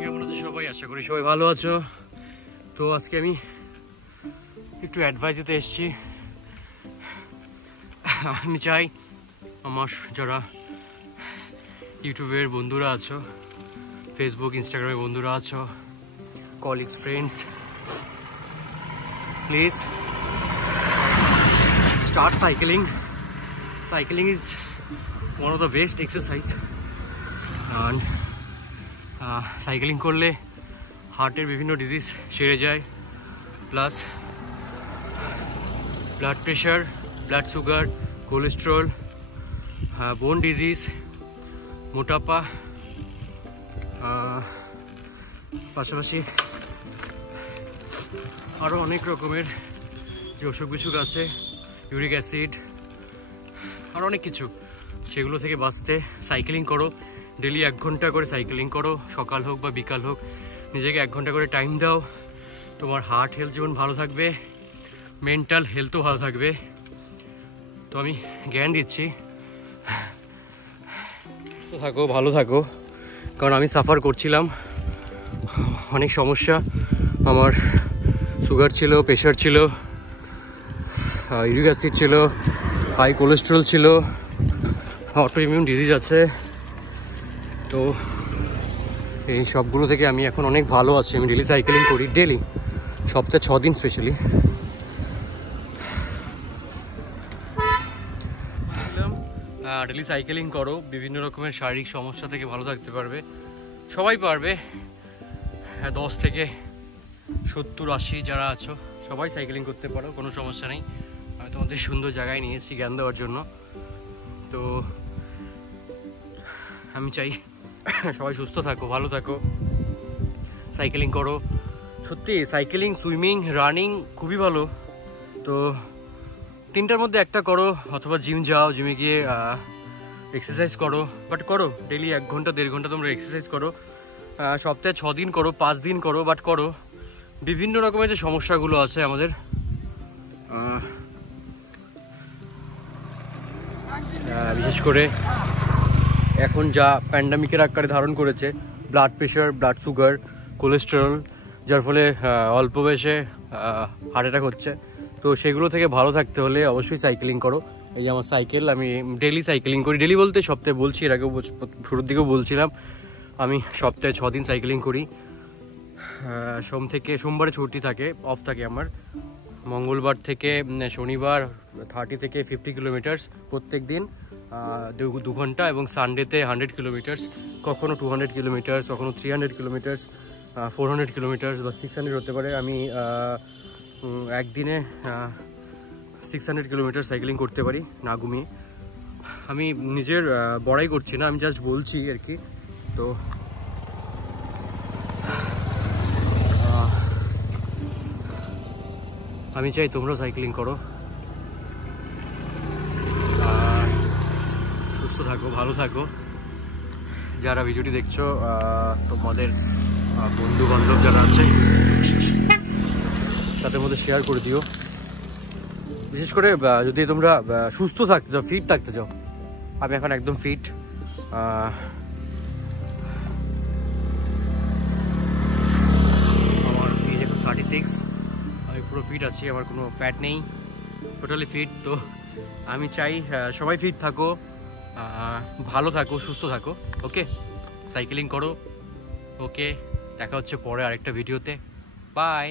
কেমন আছো সবাই? আশা করি সবাই ভালো আছো। তো আজকে আমি একটু অ্যাডভাইস দিতে এসেছি। আমি চাই আমার যারা ইউটিউবের বন্ধুরা আছো, ফেসবুক ইনস্টাগ্রামের বন্ধুরা আছো, colleagues friends, please start cycling. Cycling is one of the best exercise, and cycling করলে হার্টের বিভিন্ন ডিজিজ সেরে যায়, plus blood pressure, blood sugar, cholesterol, বোন ডিজিজ, মোটাপা, পাশাপাশি আরও অনেক রকমের যে অসুখ বিসুখ আছে, ইউরিক অ্যাসিড, আর অনেক কিছু, সেগুলো থেকে বাঁচতে সাইক্লিং করো। ডেলি 1 ঘন্টা করে সাইক্লিং করো, সকাল হোক বা বিকাল হোক। নিজেকে 1 ঘন্টা করে টাইম দাও, তোমার হার্ট হেলথ যেমন ভালো থাকবে, মেন্টাল হেলথও ভালো থাকবে। তো আমি জ্ঞান দিচ্ছি, সুস্থ থাকো, ভালো থাকো। কারণ আমি সাফার করছিলাম অনেক সমস্যা। আমার সুগার ছিল, প্রেশার ছিল, ইউরিক অ্যাসিড ছিল, হাই কোলেস্ট্রল ছিল, অটো ইমিউন ডিজিজ আছে। তো এই সবগুলো থেকে আমি এখন অনেক ভালো আছি। আমি ডেলি সাইকেলিং করি, ডেলি, সপ্তাহে 6 দিন স্পেশালি। ডেলি সাইকেলিং করো, বিভিন্ন রকমের শারীরিক সমস্যা থেকে ভালো থাকতে পারবে, সবাই পারবে। 10 থেকে 70-80 যারা আছো সবাই সাইকেলিং করতে পারো, কোনো সমস্যা নেই। আমি তোমাদের সুন্দর জায়গায় নিয়েছি জ্ঞান দেওয়ার জন্য। তো আমি চাই সবাই সুস্থ থাকো, ভালো থাকো, সাইকেলিং করো। সত্যি সাইকেলিং, সুইমিং, রানিং খুবই ভালো। তো 3টার মধ্যে একটা করো, অথবা জিম যাও, জিমে গিয়ে এক্সারসাইজ করো, বাট করো ডেলি 1 ঘন্টা 1.5 ঘন্টা তোমরা এক্সারসাইজ করো। সপ্তাহে 6 দিন করো, 5 দিন করো, বাট করো। বিভিন্ন রকমের যে সমস্যাগুলো আছে আমাদের, বিশেষ করে এখন যা প্যান্ডামিকের আকারে ধারণ করেছে, blood pressure, blood sugar, cholesterol, যার ফলে অল্প বয়সে হার্ট অ্যাটাক হচ্ছে। তো সেগুলো থেকে ভালো থাকতে হলে অবশ্যই সাইকেলিং করো। এই যে আমার সাইকেল, আমি ডেলি সাইকেলিং করি। ডেলি বলতে সপ্তাহে বলছি, এর আগেও শুরুর দিকেও বলছিলাম, আমি সপ্তাহে 6 দিন সাইকেলিং করি। সোম থেকে সোমবারে ছুটি থাকে, অফ থাকে আমার। মঙ্গলবার থেকে শনিবার 30 থেকে 50 কিলোমিটার্স প্রত্যেক দিন, 2 ঘন্টা, এবং সানডেতে 100 কিলোমিটার্স, কখনো 200 কিলোমিটার্স, কখনো 300 কিলোমিটার্স, 400 কিলোমিটার্স বা 600 হতে পারে। আমি একদিনে 600 কিলোমিটার সাইক্লিং করতে পারি না ঘুমিয়ে। আমি নিজের বড়াই করছি না, আমি জাস্ট বলছি আর কি। তো আমি চাই তোমরাও সাইক্লিং করো, সুস্থ থাকো, ভালো থাকো। যারা ভিডিওটি দেখছো, তোমাদের বন্ধু বান্ধব যারা আছে তাদের মধ্যে শেয়ার করে দিও। বিশেষ করে যদি তোমরা সুস্থ থাকতে চাও, ফিট থাকতে চাও। আমি এখন একদম ফিট। আমার এজ এখন 36। আমি পুরো ফিট আছি, আমার কোনো ফ্যাট নেই, টোটালি ফিট। তো আমি চাই সবাই ফিট থাকো, ভালো থাকো, সুস্থ থাকো। ওকে, সাইকেলিং করো। ওকে, দেখা হচ্ছে পরে আরেকটা ভিডিওতে। বাই।